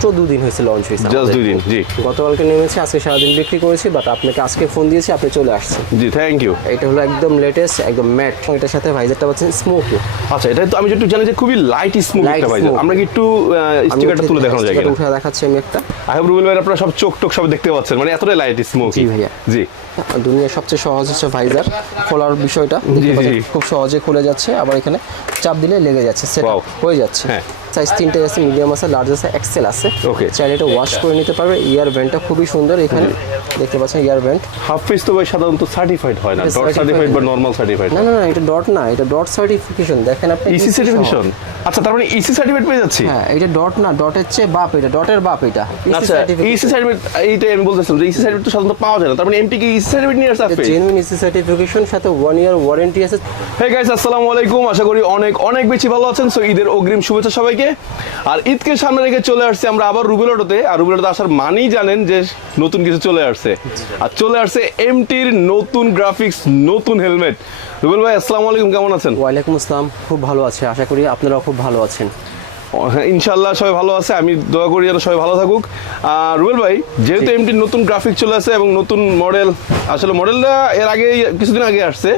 মাত্র দুদিন হয়েছে লঞ্চ হয়েছে জাস্ট। দুই দিন জি। গতকালকে নেমেছে আজকে সারাদিন বিক্রি করেছি বাট আপনাকে আজকে ফোন দিয়েছি আপনি চলে আসছেন। জি থ্যাংক ইউ এটা হলো একদম লেটেস্ট একদম ম্যাট এটার সাথে ভাইজারটা পাচ্ছেন স্মোকি আচ্ছা এটা তো আমি একটু জানি যে খুবই লাইট স্মোক একটা ভাই smooth। আমরা কি একটু স্টিকারটা তুলে দেখানো যায় কিনা? উঠে দেখাচ্ছি আমি একটা। আই হোপ রুবেল ভাই আপনারা সব চোখ টোক সব দেখতে পাচ্ছেন। মানে এতটাই লাইট স্মোক জি ভাইয়া। জি। দুনিয়ার সবচেয়ে সহজ হচ্ছে ভাইজার খোলার বিষয়টা। খুব সহজে খুলে যাচ্ছে আবার এখানে চাপ দিলে লেগে যাচ্ছে সেট হয়ে যাচ্ছে। হ্যাঁ। সাইজ তিনটে আছে মিডিয়াম আছে লার্জ আছে এক্সেল আছে. চাইলে এটা ওয়াশ করে নিতে পারবে। ইয়ার ভ্যান্টটা খুবই সুন্দর এখানে। দেখতে পাচ্ছেন ইয়ার ভ্যান্ট হাফ পিস তো ভাই সাধারণত সার্টিফাইড হয় না। ডট সার্টিফাইড বা। নর্মাল সার্টিফাইড না না না এটা ডট না এটা ডট সার্টিফিকেশন দেখেন আপনি ইসি সার্টিফিকেশন আচ্ছা তার মানে ইসি সার্টিফিকেট পেয়ে যাচ্ছি? হ্যাঁ এটা ডট না ডটের চেয়ে বাপ এটা ডটের বাপ এটা। EC আচ্ছা। ইসি সার্টিফিকেট এইটাই আমি বলতেছিলাম যে ইসি সার্টিফিকেট তো সাধারণত পাওয়া যায় না। তার মানে এমটি কি ইসি সার্টিফিকেট নিয়ে আসছে জেনুইন ইসি সার্টিফিকেশন সাথে ওয়ান ইয়ার ওয়ারেন্টি আছে। হে গাইস আসসালামু আলাইকুম। আশা করি অনেক অনেক বেশি ভালো আছেন। সো ঈদের অগ্রিম শুভেচ্ছা সবাইকে। আর ঈদকে সামনে রেখে চলে আসছে আমরা আবার রুবেল অটোতে। আর রুবেল অটোতে আসার মানেই জানেন যে নতুন কিছু চলে আসছে। আর চলে আসছে এমটির নতুন গ্রাফিক্স নতুন হেলমেট রুবেল ভাই আসসালামু আলাইকুম। কেমন আছেন? ওয়ালাইকুম আসসালাম। খুব ভালো আছে। আশা করি আপনারাও খুব ভালো আছেন। হ্যাঁ, ইনশাল্লাহ সবাই ভালো আছে। আমি দোয়া করি যেন সবাই ভালো থাকুক। আর রুবেল ভাই যেহেতু এমটির নতুন গ্রাফিক চলে আসে এবং নতুন মডেল আসলে মডেলটা এর আগে কিছুদিন আগে আসছে।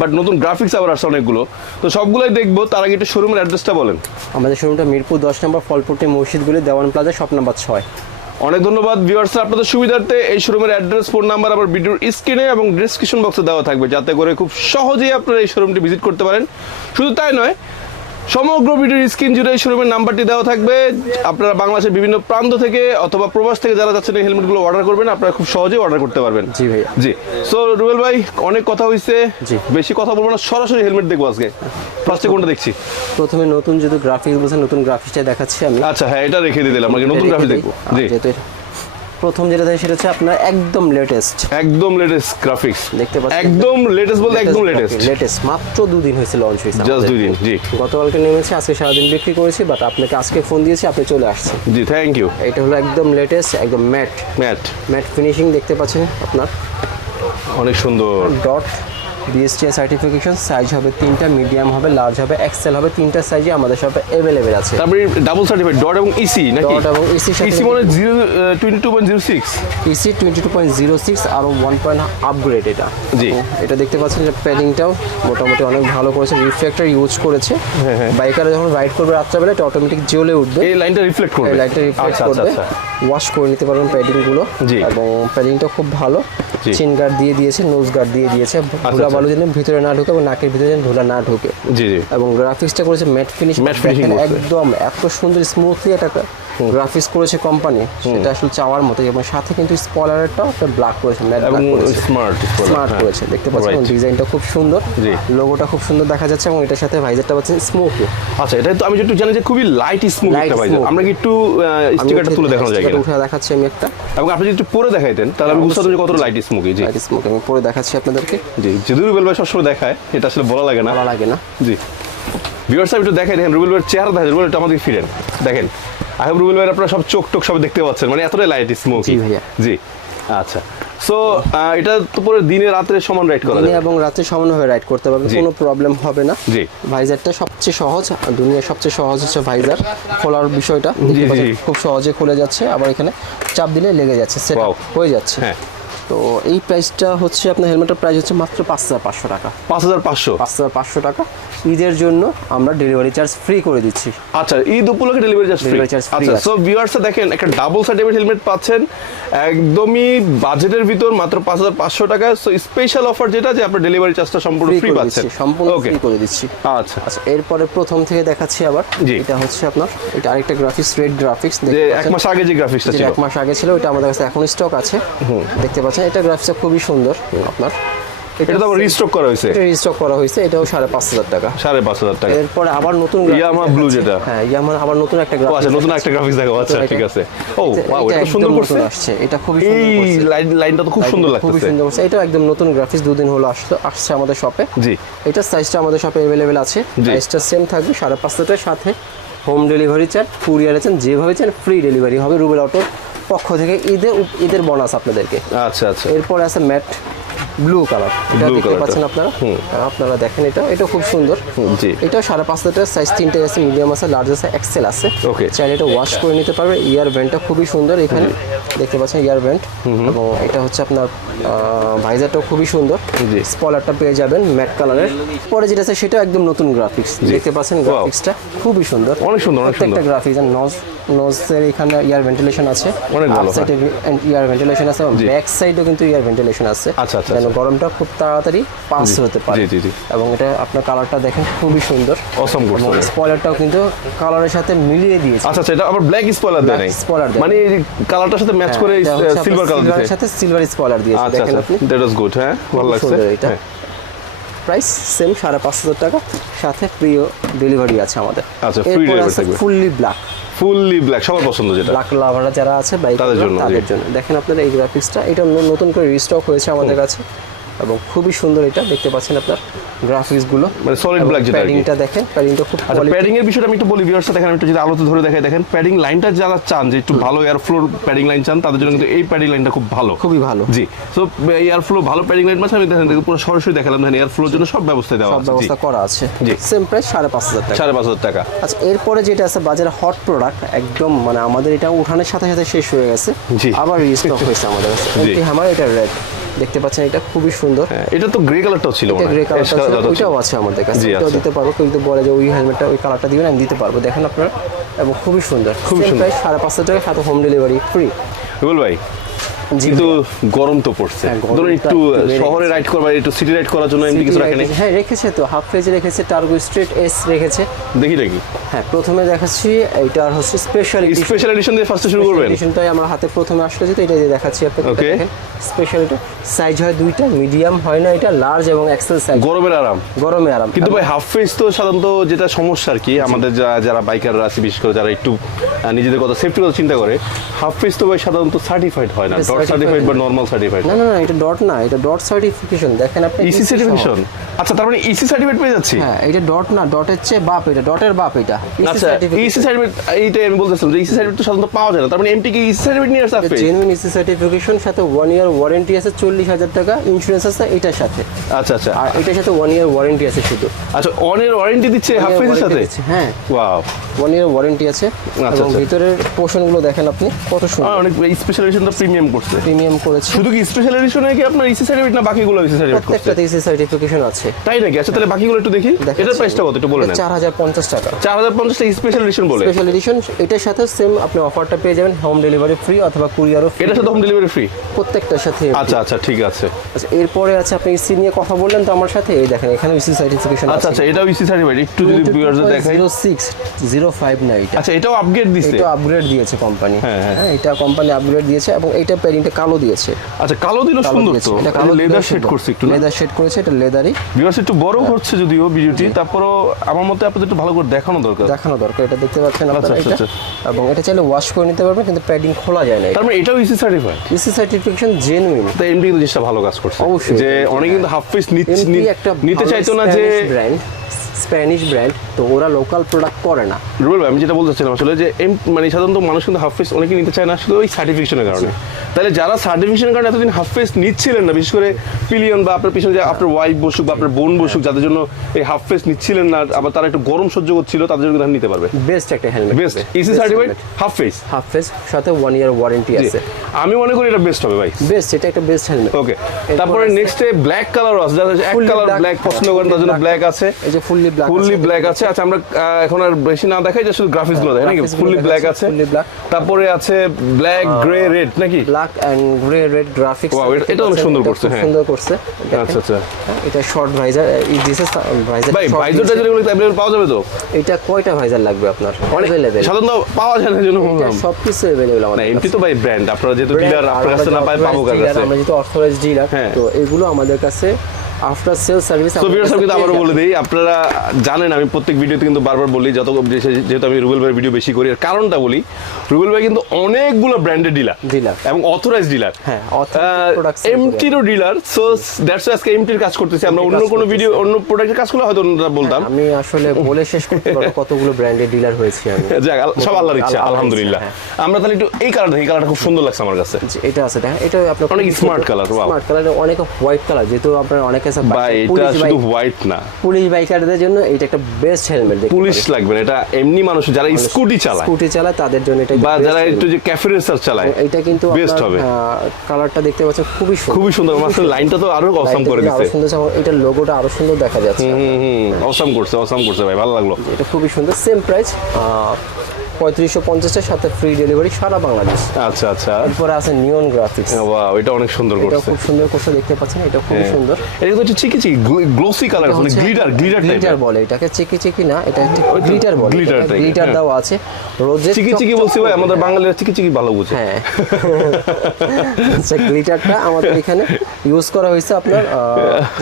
বাট নতুন গ্রাফিক্স আবার আসছে অনেকগুলো। তো সবগুলোই দেখব তার আগে একটু শোরুমের অ্যাড্রেসটা বলেন। আমাদের শোরুমটা মিরপুর দশ নম্বর ফলপট্টি মসজিদগুলি দেওয়ান প্লাজা শপ নাম্বার ছয়। অনেক ধন্যবাদ ভিউয়ার্স আপনাদের সুবিধার্থে এই শোরুমের অ্যাড্রেস ফোন নাম্বার আবার ভিডিওর স্ক্রিনে এবং ডিসক্রিপশন বক্সে দেওয়া থাকবে যাতে করে খুব সহজেই আপনারা এই শোরুমটি ভিজিট করতে পারেন। শুধু তাই নয় সমগ্র ভিডিওর স্ক্রিন জুড়ে শোরুমের নাম্বারটি দেওয়া থাকবে। আপনারা বাংলাদেশের বিভিন্ন প্রান্ত থেকে অথবা প্রবাস থেকে যারা যাচ্ছেন এই হেলমেটগুলো অর্ডার করবেন আপনারা খুব সহজেই অর্ডার করতে পারবেন। জি ভাইয়া। জি। সো রুবেল ভাই অনেক কথা হয়েছে জি। বেশি কথা বলব না সরাসরি হেলমেট দেখব আজকে। ফার্স্টে কোনটা দেখছি? প্রথমে নতুন যদি গ্রাফিক্স বলছেন নতুন গ্রাফিক্সটা দেখাচ্ছি আমি। আচ্ছা হ্যাঁ এটা রেখে দিয়ে দিলাম আগে নতুন রেখে গ্রাফিক দিই। দেখব। জি। প্রথম যেটা দেখে সেটা হচ্ছে আপনার একদম লেটেস্ট একদম লেটেস্ট গ্রাফিক্স দেখতে পাচ্ছেন? একদম লেটেস্ট বলতে একদম লেটেস্ট লেটেস্ট মাত্র দুদিন হয়েছে লঞ্চ হয়েছে জাস্ট। দুই দিন জি। গতকালকে নেমেছে আজকে সারাদিন বিক্রি করেছি বাট আপনাকে আজকে ফোন দিয়েছি আপনি চলে আসছেন। জি থ্যাংক ইউ এটা হলো একদম লেটেস্ট একদম ম্যাট ম্যাট ম্যাট ফিনিশিং দেখতে পাচ্ছেন আপনার। অনেক সুন্দর। ডট বিএসটিআই সার্টিফিকেশন সাইজ হবে তিনটা মিডিয়াম হবে লার্জ হবে এক্সেল হবে তিনটা সাইজে আমাদের শপে অ্যাভেলেবেল আছে। তারপরে ডাবল সার্টিফাইড ডট এবং ইসি নাকি? ডট এবং ইসি মানে six PC twenty two point zero six আর ওয়ান পয়েন্ট আপগ্রেড এটা। জি। এটা দেখতে পাচ্ছেন যে প্যাডিংটাও মোটামুটি অনেক ভালো করেছে রিফ্লেক্টর ইউজ করেছে। হ্যাঁ, বাইকারে যখন রাইড করবে রাত্রেবেলা এটা অটোমেটিক জ্বলে উঠবে। এই লাইনটা রিফ্লেক্ট করবে। এই লাইটটা রিফ্লেক্ট আচ্ছা আচ্ছা করবে। আচ্ছা। ওয়াশ করে নিতে পারবেন প্যাডিংগুলো জি। এবং প্যাডিংটা খুব ভালো। চিন গার্ড দিয়ে দিয়েছে নোজ গার্ড দিয়ে দিয়েছে। ধুলা আচ্ছা। বালু যেন ভিতরে না ঢুকে এবং নাকের ভিতরে যেন ধুলা না ঢুকে। জি জি। এবং গ্রাফিক্সটা করেছে ম্যাট ফিনিশ ম্যাট ফিনিশ একদম এত সুন্দর স্মুথলি একটা গ্রাফিক্স করেছে কোম্পানি সেটা আসলে চাওয়ার মতো এবং সাথে কিন্তু স্পলারটাও একটা ব্ল্যাক করেছে ম্যাট এবং ব্ল্যাক করেছে স্মার্ট স্মার্ট করেছে দেখতে পাচ্ছেন ডিজাইনটা খুব সুন্দর। জি। লোগোটা খুব সুন্দর দেখা যাচ্ছে এবং এটার সাথে ভাইজারটা পাচ্ছেন স্মোকি আচ্ছা এটা তো আমি যেটু জানি যে খুবই লাইট Light একটা ভাই smooth। আমরা কি একটু স্টিকারটা তুলে দেখানো যায় কিনা? উঠে দেখাচ্ছি আমি একটা। এবং আপনি যদি একটু পরে দেখাইতেন তাহলে আমি বুঝতে পারতাম যে কতটা লাইট স্মুকি জি। লাইট স্মোক আমি পরে দেখাচ্ছি আপনাদেরকে। জি যদি রুবেল ভাই সবসময় দেখায় এটা আসলে বলা লাগে না। ভালো লাগে না। জি। ভিউয়ার্স একটু দেখেন দেখেন রুবেল ভাইয়ের চেহারা দেখেন রুবেল একটু আমাদেরকে ফিরেন দেখেন আই রুবেল ভাই আপনারা সব চোখ টোক সব দেখতে পাচ্ছেন মানে এতটাই লাইট স্মোক জি ভাইয়া। জি আচ্ছা সো এটা তো পুরো দিনে রাত্রে সমান রাইড করা যাবে এবং রাতে সমানভাবে রাইড করতে পারবে কোনো প্রবলেম হবে না জি। ভাইজারটা সবচেয়ে সহজ দুনিয়ার সবচেয়ে সহজ হচ্ছে ভাইজার খোলার বিষয়টা। খুব সহজে খুলে যাচ্ছে আবার এখানে চাপ দিলে লেগে যাচ্ছে সেট. হয়ে যাচ্ছে হ্যাঁ তো এই প্রাইসটা হচ্ছে আপনার হেলমেটের প্রাইস হচ্ছে মাত্র পাঁচ হাজার পাঁচশো টাকা। পাঁচ হাজার পাঁচশো? পাঁচ হাজার পাঁচশো টাকা। ঈদের জন্য আমরা ডেলিভারি চার্জ ফ্রি করে দিচ্ছি। আচ্ছা ঈদ উপলক্ষে ডেলিভারি চার্জ ফ্রি আচ্ছা সো ভিউয়ার্স দেখেন একটা ডাবল সার্টিফিকেট হেলমেট পাচ্ছেন একদমই বাজেটের ভিতর মাত্র পাঁচ হাজার পাঁচশো টাকা সো স্পেশাল অফার যেটা যে আপনার ডেলিভারি চার্জটা সম্পূর্ণ ফ্রি পাচ্ছেন। সম্পূর্ণ ফ্রি করে দিচ্ছি। আচ্ছা। আচ্ছা এরপরে প্রথম থেকে দেখাচ্ছি আবার। এটা হচ্ছে আপনার এটা আরেকটা গ্রাফিক্স রেড গ্রাফিক্স যে এক মাস আগে যে গ্রাফিক্সটা ছিল। এক মাস আগে ছিল ওটা আমাদের কাছে এখন স্টক আছে। দেখতে পাচ্ছেন এটা গ্রাফিক্সটা খুবই সুন্দর আপনার। এটা তো আবার রিস্টক করা হয়েছে। রিস্টক করা হয়েছে এটাও সাড়ে পাঁচ হাজার টাকা। সাড়ে পাঁচ হাজার টাকা। এরপরে আবার নতুন দেখাচ্ছি। blue যেটা। হ্যাঁ ইয়ামার আবার নতুন একটা গ্রাফিক্স আচ্ছা নতুন একটা গ্রাফিক্স দেখো আচ্ছা ঠিক আছে। ও ওয়াও এটা খুব সুন্দর করছে। আসছে। এটা খুবই সুন্দর করছে। লাইন লাইনটা তো খুব সুন্দর খুবই লাগতেছে। সুন্দর করছে। এটাও একদম নতুন গ্রাফিক্স দুদিন হলো আসলো আসছে আমাদের শপে জি। এটার সাইজটা আমাদের শপে অ্যাভেলেবেল আছে। সাইজটা সেম থাকবে সাড়ে পাঁচ হাজারের সাথে। হোম ডেলিভারি চান কুরিয়ারে চান যেভাবে চান ফ্রি ডেলিভারি হবে। রুবেল অটোর পক্ষ থেকে ঈদের ঈদের বোনাস আপনাদেরকে। আচ্ছা আচ্ছা। এরপর আছে ম্যাট। ব্লু কালার এটা দেখতে পাচ্ছেন আপনারা? আর আপনারা দেখেন এটা। এটা খুব সুন্দর। জি। এটাও সাড়ে পাঁচ লিটার সাইজ তিনটে আছে মিডিয়াম আছে লার্জ আছে এক্সেল আছে। Okay. চাইলে এটা ওয়াশ করে নিতে পারবে। ইয়ার ব্যান্ডটা খুবই সুন্দর এখানে। দেখতে পাচ্ছেন ইয়ার ব্যান্ড এবং এটা হচ্ছে আপনার ভাইজারটাও খুবই সুন্দর। জি। স্পলারটা পেয়ে যাবেন ম্যাট কালারের পরে যেটা আছে সেটা একদম নতুন গ্রাফিক্স দেখতে পাচ্ছেন গ্রাফিক্সটা খুবই সুন্দর। অনেক সুন্দর, অনেক প্রত্যেকটা গ্রাফিক্স নজ নজের এখানে ইয়ার ভেন্টিলেশন আছে। অনেক ভালো, সাইডে ইয়ার ভেন্টিলেশন আছে। ব্যাক সাইডেও কিন্তু ইয়ার ভেন্টিলেশন আছে। আচ্ছা, আচ্ছা, গরমটা খুব তাড়াতাড়ি পাস হতে পারে। এবং এটা আপনার কালারটা দেখেন খুবই সুন্দর। অসম করছে স্পয়লারটাও কিন্তু কালারের সাথে মিলিয়ে দিয়েছে। আচ্ছা আচ্ছা এটা আবার ব্ল্যাক স্পয়লার দেয় নাই? spoiler দেয়। মানে এই কালারটার সাথে ম্যাচ করে সিলভার কালার দিয়েছে। সাথে সিলভার স্পয়লার দিয়েছে। আচ্ছা দেখেন আচ্ছা আপনি। দ্যাট ওয়াজ গুড হ্যাঁ ভালো লাগছে। এটা। হ্যাঁ। প্রাইস সেম সাড়ে পাঁচ হাজার টাকা। সাথে প্রিয় ডেলিভারি আছে আমাদের। আচ্ছা। ফুললি ব্ল্যাক ফুললি ব্ল্যাক সবার পছন্দ যেটা। ব্ল্যাক লাভাররা যারা আছে বাইক তাদের জন্য, তাদের জন্য। দেখেন আপনারা এই গ্রাফিক্সটা এটা নতুন করে রিস্টক হয়েছে আমাদের কাছে। এবং খুবই সুন্দর এটা দেখতে পাচ্ছেন আপনার। গ্রাফিক্সগুলো মানে solid black যেটা প্যাডিংটা দেখেন প্যাডিংটা খুব আচ্ছা প্যাডিং এর বিষয়টা আমি একটু বলি ভিউয়ার্স দেখেন আমি একটু যদি আলোতে ধরে দেখাই দেখেন প্যাডিং লাইনটা যারা চান যে একটু ভালো এয়ার ফ্লোর প্যাডিং লাইন চান তাদের জন্য কিন্তু এই প্যাডিং লাইনটা খুব ভালো। খুবই ভালো। জি সো এয়ার ফ্লো ভালো প্যাডিং লাইন মাঝে আমি দেখেন দেখেন পুরো সরাসরি দেখালাম দেখেন এয়ার ফ্লোর জন্য সব ব্যবস্থা দেওয়া আছে জি। ব্যবস্থা করা আছে। জি। সেম প্রাইস টাকা। সাড়ে পাঁচ হাজার টাকা। আচ্ছা এরপরে যেটা আছে বাজারে হট প্রোডাক্ট একদম মানে আমাদের এটা উঠানের সাথে সাথে শেষ হয়ে গেছে। আবার রিস্টক হয়েছে আমাদের কাছে। হ্যামার এটা রেড দেখতে পাচ্ছেন এটা খুবই সুন্দর। হ্যাঁ, এটা তো গ্রে কালারটাও ছিল এটা গ্রে কালারটা ছিল টাও ওইটাও আছে আমাদের কাছে। এটাও। দিতে পারব কেউ যদি বলে যে ওই হেলমেটটা ওই কালারটা দিবেন আমি দিতে পারব। দেখেন আপনারা এবং খুবই সুন্দর। খুবই সুন্দর। প্রায় সাড়ে পাঁচশো টাকা সাথে হোম ডেলিভারি ফ্রি রুবেল ভাই কিন্তু গরম তো পড়ছে। হ্যাঁ, ধরুন একটু শহরে রাইড করবার একটু সিটি রাইড করার জন্য এমনি কিছু রাখেনি? হ্যাঁ রেখেছে তো হাফ পেজ রেখেছে টার্গো স্ট্রেট এস রেখেছে। দেখি নাকি হ্যাঁ প্রথমে দেখাচ্ছি এইটার হচ্ছে স্পেশাল স্পেশাল এডিশন দিয়ে ফার্স্টে শুরু করবেন? এডিশনটাই আমার হাতে প্রথমে আসলে যেটা এটা দিয়ে দেখাচ্ছি আপনাকে. দেখেন স্পেশাল এটা। সাইজ হয় দুইটা মিডিয়াম হয় না এটা লার্জ এবং এক্সেল সাইজ গরমের আরাম। গরমে আরাম। কিন্তু ভাই হাফ ফেস তো সাধারণত যেটা সমস্যা আর কি আমাদের যারা বাইকাররা আছে বিশেষ করে যারা একটু নিজেদের কথা সেফটি কথা চিন্তা করে হাফ ফেস তো ভাই সাধারণত সার্টিফাইড হয় না। এটা ডট সার্টিফাইড বা। নর্মাল সার্টিফাইড না না না এটা ডট না এটা ডট সার্টিফিকেশন দেখেন আপনি ইসি সার্টিফিকেশন আচ্ছা তার মানে ইসি সার্টিফিকেট পেয়ে যাচ্ছি? হ্যাঁ এটা ডট না ডটের চেয়ে বাপ এটা ডটের বাপ এটা। E আচ্ছা ইসি সার্টিফিকেট এইটাই আমি বলতেছিলাম যে ইসি সার্টিফিকেট তো সাধারণত পাওয়া যায় না। তার মানে এমটি কি ইসি সার্টিফিকেট নিয়ে আসছে জেনুইন ইসি সার্টিফিকেশন সাথে ওয়ান ইয়ার ওয়ারেন্টি আছে চল্লিশ হাজার টাকা। ইন্স্যুরেন্স আছে এটার সাথে। আচ্ছা আচ্ছা। আর এটার সাথে ওয়ান ইয়ার ওয়ারেন্টি আছে শুধু। আচ্ছা অনের ওয়ারেন্টি দিচ্ছে সাথে? হ্যাঁ। ওয়াও ওয়ান ইয়ার ওয়ারেন্টি আছে। আচ্ছা, এবং আচ্ছা। ভিতরের পোর্শনগুলো দেখেন আপনি কত সুন্দর। অনেক স্পেশাল এডিশন তো প্রিমিয়াম করছে। প্রিমিয়াম করেছে। শুধু কি স্পেশাল এডিশনে কি আপনার ইসি সার্টিফিকেট না বাকিগুলো ইসি সার্টিফিকেট প্রত্যেকটাতে ইসি সার্টিফিকেশন আছে। তাই নাকি? আচ্ছা তাহলে বাকিগুলো একটু দেখি। এটার প্রাইসটা কত একটু বলে নেন। চার হাজার পঞ্চাশ টাকা। চার হাজার পঞ্চাশটা স্পেশাল এডিশন বলে। স্পেশাল এডিশন এটার সাথে সেম আপনি অফারটা পেয়ে যাবেন হোম ডেলিভারি ফ্রি অথবা কুরিয়ারও ফ্রি এটার সাথে হোম ডেলিভারি ফ্রি প্রত্যেকটার সাথে আচ্ছা আচ্ছা ঠিক আছে। আচ্ছা এরপরে আছে আপনি ইসি নিয়ে কথা বললেন তো আমার সাথে এই দেখেন এখানে ইসি সার্টিফিকেশন আচ্ছা আচ্ছা এটাও ইসি সার্টিফাইড একটু যদি ভিউয়ারদের দেখাই। জিরো সিক্স জিরো ফাইভ না এটা আচ্ছা এটাও আপগ্রেড দিছে। এটা আপগ্রেড দিয়েছে কোম্পানি হ্যাঁ, হ্যাঁ। এটা কোম্পানি আপগ্রেড দিয়েছে এবং এইটা প্যারিংটা কালো দিয়েছে। আচ্ছা কালো দিল সুন্দর তো। এটা কালো লেদার শেড করছে একটু লেদার শেড করেছে এটা লেদারই ভিউয়ার্স একটু বড় হচ্ছে যদিও ভিডিওটি তারপরও আমার মতে আপনাদের একটু ভালো করে দেখানো দরকার। দেখানো দরকার এটা দেখতে পাচ্ছেন আপনারা আচ্ছা, এটা। আচ্ছা। এবং এটা চাইলে ওয়াশ করে নিতে পারবেন কিন্তু প্যাডিং খোলা যায় না তার মানে এটাও EC certified EC certification genuine তো এমডি কিন্তু জিনিসটা ভালো কাজ করছে। অবশ্যই। যে অনেকে কিন্তু হাফ পিস নিতে চাইতো না যে ব্র্যান্ড স্প্যানিশ ব্র্যান্ড তো ওরা লোকাল প্রোডাক্ট করে না। রুবেল ভাই আমি যেটা বলতে চাচ্ছিলাম আসলে যে এম- মানে সাধারণত মানুষ কিন্তু হাফ ফেস অনেকে নিতে চায় না শুধু ওই সার্টিফিকেশনের কারণে। তাহলে যারা সার্টিফিকেশনের কারণে এতদিন হাফ ফেস নিচ্ছিলেন না বিশেষ করে পিলিয়ন বা আপনার পিছনে যে আপনার ওয়াইফ বসুক বা আপনার বোন বসুক যাদের জন্য এই হাফ ফেস নিচ্ছিলেন না আবার তারা একটু গরম সহ্য করছিল তাদের জন্য কিন্তু নিতে পারবে। বেস্ট একটা helmet best EC certified half face half face সাথে ওয়ান ইয়ার ওয়ারেন্টি আছে। আমি মনে করি এটা বেস্ট হবে ভাই। বেস্ট এটা একটা বেস্ট হেলমেট ওকে তারপরে নেক্সটে ব্ল্যাক কালার আছে। যারা এক কালার ব্ল্যাক পছন্দ করেন তার জন্য ব্ল্যাক আছে। এই যে ফুললি ব্ল্যাক ফুললি ব্ল্যাক আছে। আচ্ছা আমরা এখন আর বেশি না দেখাই যে শুধু গ্রাফিক্সগুলো দেখেন নাকি? ফুললি ব্ল্যাক আছে। তারপরে আছে ব্ল্যাক গ্রে রেড নাকি? Black and grey red graphics Wow, এটা- অনেক সুন্দর করছে, হ্যাঁ। সুন্দর করছে আচ্ছা আচ্ছা। হ্যাঁ, এটা শর্ট ভাইজার ভাইজার ভাই ভাইজর টাইজর এগুলো অ্যাভেলেবল পাওয়া যাবে তো? এটা কয়টা ভাইজার লাগবে আপনার? মানে সাধারণত পাওয়া যায় না জন্য বললাম। সব কিছু অ্যাভেলেবেল আমাদের এমপি তো ভাই ব্র্যান্ড আপনারা যেহেতু ডিলার আপনার কাছে না পায় পাবো কাছে? আমরা যেহেতু অথরাইজ ডিলার হ্যাঁ। তো এগুলো আমাদের কাছে আফটার সেল সার্ভিস তো ভিউয়ার্স কিন্তু আবারও বলে দিই আপনারা জানেন আমি প্রত্যেক ভিডিওতে কিন্তু বারবার বলি যত যেহেতু আমি রুবেল ভাইয়ের ভিডিও বেশি করি এর কারণটা বলি রুবেল ভাই কিন্তু অনেকগুলো ব্র্যান্ডেড ডিলার Dealer। এবং অথরাইজ ডিলার হ্যাঁ, এমটিরও ডিলার সো দ্যাটস আজকে এমটির কাজ করতেছি। আমরা অন্য কোনো ভিডিও অন্য প্রোডাক্টের কাজ করলে হয়তো অন্যটা বলতাম। আমি আসলে বলে শেষ করতে পারব কতগুলো ব্র্যান্ডের ডিলার হয়েছি আমি। যাক সব আল্লাহর ইচ্ছা আলহামদুলিল্লাহ। আমরা তাহলে একটু এই কালারটা এই কালারটা খুব সুন্দর লাগছে আমার কাছে। এটা আছে দেখেন এটা আপনার অনেক color, wow. স্মার্ট কালার অনেক হোয়াইট কালার যেহেতু আপনার অনেক আছে বা এটা শুধু হোয়াইট না। পুলিশ বাইকারদের জন্য এটা একটা বেস্ট হেলমেট পুলিশ লাগবে না এটা এমনি মানুষ যারা স্কুটি চালায়। স্কুটি চালায় তাদের জন্য এটা বা যারা একটু যে ক্যাফে রেসার চালায় এটা কিন্তু বেস্ট হবে। কালারটা দেখতে পাচ্ছেন খুবই সুন্দর। খুবই সুন্দর মাস্টার লাইনটা তো আরও অসাম করে যদি আরও সুন্দর এটার লোগোটা আরও সুন্দর দেখা যাচ্ছে। হুম হুম অসাম করছে অসাম করছে ভাই ভালো লাগল। এটা খুবই সুন্দর সেম প্রাইস পঁয়ত্রিশশো পঞ্চাশের সাথে ফ্রি ডেলিভারি সারা বাংলাদেশ। আচ্ছা আচ্ছা। এরপরে আছে নিয়ন গ্রাফিক্স ওয়াও এটা অনেক সুন্দর এটা করছে। খুব সুন্দর করছে দেখতে পাচ্ছেন এটা খুবই হ্যাঁ। সুন্দর। এটা কিন্তু চিকি চিকি গ্লোসি কালার মানে গ্লিটার গ্লিটার গ্লিটার বলে এটাকে চিকি চিকি না এটা গ্লিটার বলে গ্লিটার হ্যাঁ। দেওয়া আছে। রোজে চিকি চিকি বলছি ভাই আমাদের বাঙালিরা চিকি চিকি ভালো বুঝে। হ্যাঁ। সেই গ্লিটারটা আমাদের এখানে ইউজ করা হয়েছে আপনার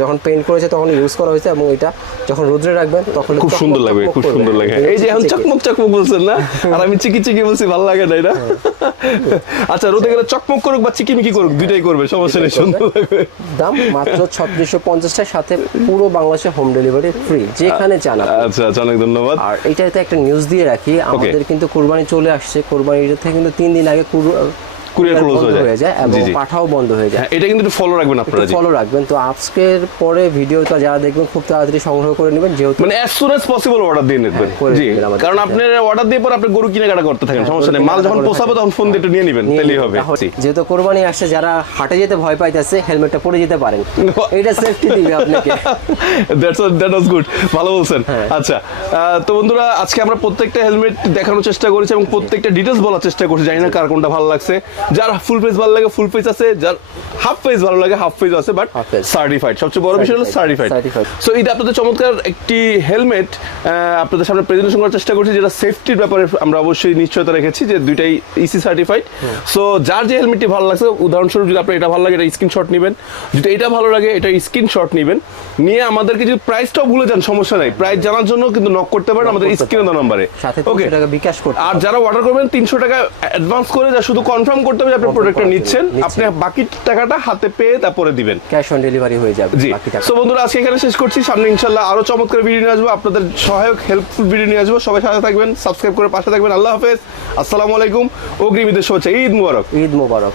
যখন পেইন্ট করেছে তখন ইউজ করা হয়েছে এবং এটা যখন রোদ্রে রাখবেন তখন খুব সুন্দর লাগবে খুব সুন্দর লাগে এই যে এখন চিকি চিকি। চকমক চকমক বলছেন না? আর আমি চিকি চিকি বলছি ভালো লাগে না এটা আচ্ছা রোদে গেলে চকমক করুক বা চিকিমিকি করুক দুটাই করবে সমস্যা নেই সুন্দর লাগবে। দাম মাত্র ছত্রিশশো পঞ্চাশটার সাথে পুরো বাংলাদেশে হোম ডেলিভারি ফ্রি যেখানে চান। আচ্ছা আচ্ছা অনেক ধন্যবাদ। আর এটাতে একটা নিউজ দিয়ে রাখি আমাদের কিন্তু কোরবানি চলে আসছে কোরবানি থেকে কিন্তু তিন দিন আগে Close বন্ধ হয়ে যায়। এবং। পাঠাও বন্ধ হয়ে যায়। হ্যাঁ এটা কিন্তু ফলো রাখবেন আপনারা ফলো রাখবেন। তো আজকের পরে ভিডিওটা যারা দেখবেন খুব তাড়াতাড়ি সংগ্রহ করে নেবেন যেহেতু মানে as soon as possible order দিয়ে নেবেন। জি কারণ অর্ডার দিয়ে পর আপনি গরু কিনে কাটা করতে থাকেন হ্যাঁ, সমস্যা নেই। মাল যখন পোষাবে তখন ফোন দিয়ে একটু নিয়ে নেবেন তাহলেই হবে যেহেতু কোরবানি আসছে যারা হাটে যেতে ভয় পাইতেছে হেলমেটটা পরে যেতে পারেন। এটা সেফটি দিবে আপনাকে। দ্যাটস দ্যাট ওয়াজ গুড ভালো বলছেন। হ্যাঁ। আচ্ছা তো বন্ধুরা আজকে আমরা প্রত্যেকটা হেলমেট দেখানোর চেষ্টা করেছি এবং প্রত্যেকটা ডিটেলস বলার চেষ্টা করছি। জানি না কার কোনটা ভালো লাগছে। যার ফুল পেজ ভালো লাগে ফুল পেজ আছে যার হাফ পেজ ভালো লাগে হাফ পেজ আছে বাট সার্টিফাইড সবচেয়ে বড় বিষয় হলো সার্টিফাইড সো এটা আপনাদের চমৎকার একটি হেলমেট আপনাদের সামনে প্রেজেন্টেশন করার চেষ্টা করছি যেটা সেফটির ব্যাপারে আমরা অবশ্যই নিশ্চয়তা রেখেছি যে দুইটাই ইসি সার্টিফাইড সো যার যে হেলমেটটি ভালো লাগছে উদাহরণস্বরূপ যদি আপনার এটা ভালো লাগে এটা স্ক্রিনশট নেবেন। যদি এটা ভালো লাগে এটা স্ক্রিনশট নেবেন। নিয়ে আমাদেরকে যদি প্রাইসটাও ভুলে যান সমস্যা নাই। প্রাইস জানার জন্য কিন্তু নক করতে পারেন আমাদের স্ক্রিনে দেওয়া নাম্বারে ওকে আর যারা অর্ডার করবেন তিনশো টাকা অ্যাডভান্স করে যা শুধু কনফার্ম করতে হবে আপনি প্রোডাক্টটা নিচ্ছেন। আপনি বাকি টাকাটা হাতে পেয়ে তারপরে দিবেন। ক্যাশ অন ডেলিভারি হয়ে যাবে জি। সো বন্ধুরা আজকে এখানে শেষ করছি। সামনে ইনশাল্লাহ আরও চমৎকার ভিডিও নিয়ে আসব আপনাদের সহায়ক হেল্পফুল ভিডিও নিয়ে আসব। সবাই সাথে থাকবেন সাবস্ক্রাইব করে পাশে থাকবেন। আল্লাহ হাফেজ। আসসালামু আলাইকুম অগ্রিম ঈদের শুভেচ্ছা। ঈদ মুবারক। ঈদ মোবারক।